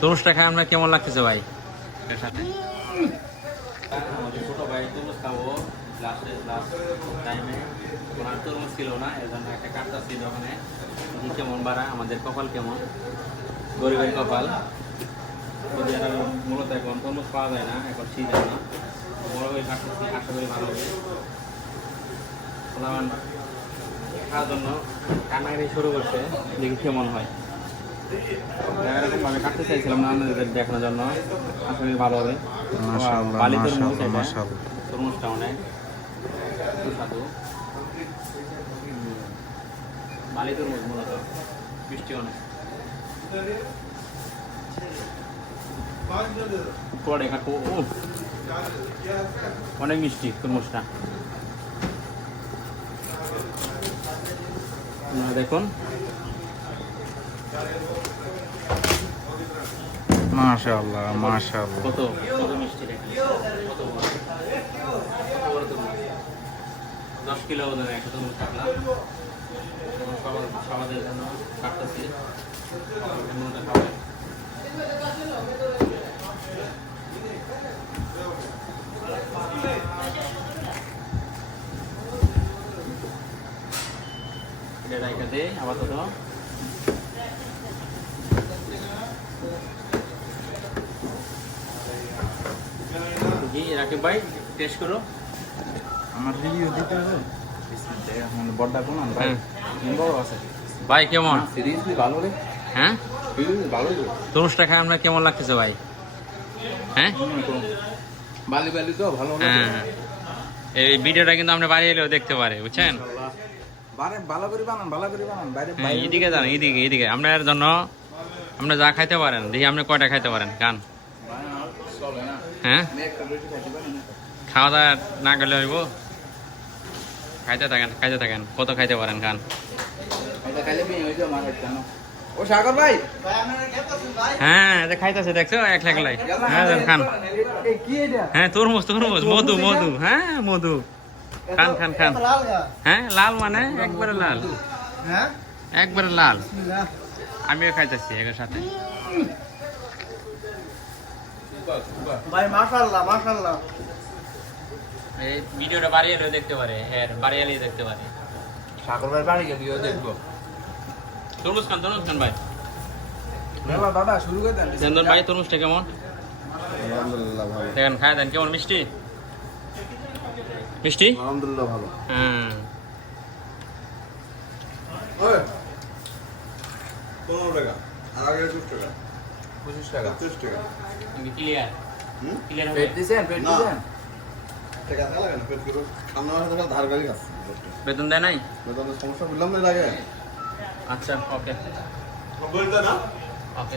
তরমুজটা খাই আমরা কেমন লাগতেছে ভাই? ভাই খাব। লাস্টে টাইমে তরমুজ ছিল না একটা ওখানে। কেমন বাড়া? আমাদের কপাল কেমন? গরিবের কপাল। মূলত এখন তরমুজ পাওয়া যায় না, এখন বড় ভালো খাওয়ার জন্য কান্নাকাটি শুরু করছে, দেখি কেমন হয়। কাটতে চাইছিলাম না আপনাদের দেখানোর জন্য। ভালো হবে। বালি তরমুজ এটা। তরমুজটা অনেক। সুস্বাদু। বালি তরমুজ মূলত বৃষ্টি অনেক। পরে অনেক মিষ্টি তরমুজটা। দেখুন। মাশাআল্লাহ মাশাআল্লাহ। কত? কত মিষ্টি দেখেন কত বড়? কত কিলো ওজন একটা তরমুজ কাটলাম সবাদের জন্য কাটতেছি মনটা দে, আপাতত। দেখি রাকিব ভাই টেস্ট করো। আমার রিভিউ দিতে হবে? বড়টা কোন? ভাই হ্যাঁ। বড় আছে। ভাই কেমন? সিরিয়াসলি ভালো রে? হ্যাঁ? সিরিয়াসলি ভালো রে? তরমুজটা খাই আমরা কেমন লাগতেছে ভাই? হ্যাঁ? বালি বালি তো ভালো হ্যাঁ এই ভিডিওটা কিন্তু আমরা বাড়ি এলেও দেখতে পারে বুঝছেন? ভালো করে বানান ভালো করে বানান বাইরে হ্যাঁ এদিকে যান এদিকে এদিকে আপনার জন্য আপনি যা খাইতে পারেন দেখি আপনি কয়টা খাইতে পারেন হ্যাঁ? খাওয়া দাওয়া না করলে হইব। খাইতে থাকেন খাইতে থাকেন। কত খাইতে পারেন খাইলে বিয়ে হয়ে ও সাগর ভাই! হ্যাঁ এটা খাইতেছে দেখছ? এক লাখ লাই হ্যাঁ খান। হ্যাঁ তরমুজ তরমুজ মধু মধু। হ্যাঁ মধু। খান খান খান। হ্যাঁ লাল মানে একবারে লাল। হ্যাঁ? একবারে লাল। আমিও খাইতেছি এর সাথে। ভাই মাশাআল্লাহ মাশাআল্লাহ। এই ভিডিওটা বাড়ি এলেও দেখতে পারে হ্যাঁ বাড়ি এলেই দেখতে পারে। সাগর ভাই বাড়ি গিয়ে দেখব। তরমুজ খান তরমুজ খান ভাই। দাদা শুরু করে দেন। চন্দন ভাই তরমুজটা কেমন? দেখেন খায় দেন কেমন মিষ্টি? মিষ্টি? আলহামদুলিল্লাহ ভালো। হ্যাঁ। পনেরো টাকা আর আগে একুশ টাকা। পঁচিশ টাকা। ত্রিশ ক্লিয়ার? ক্লিয়ার পেট পেট বেতন দেয় নাই? বেতনের সমস্যা বললাম না আচ্ছা ওকে বলতে না? ওকে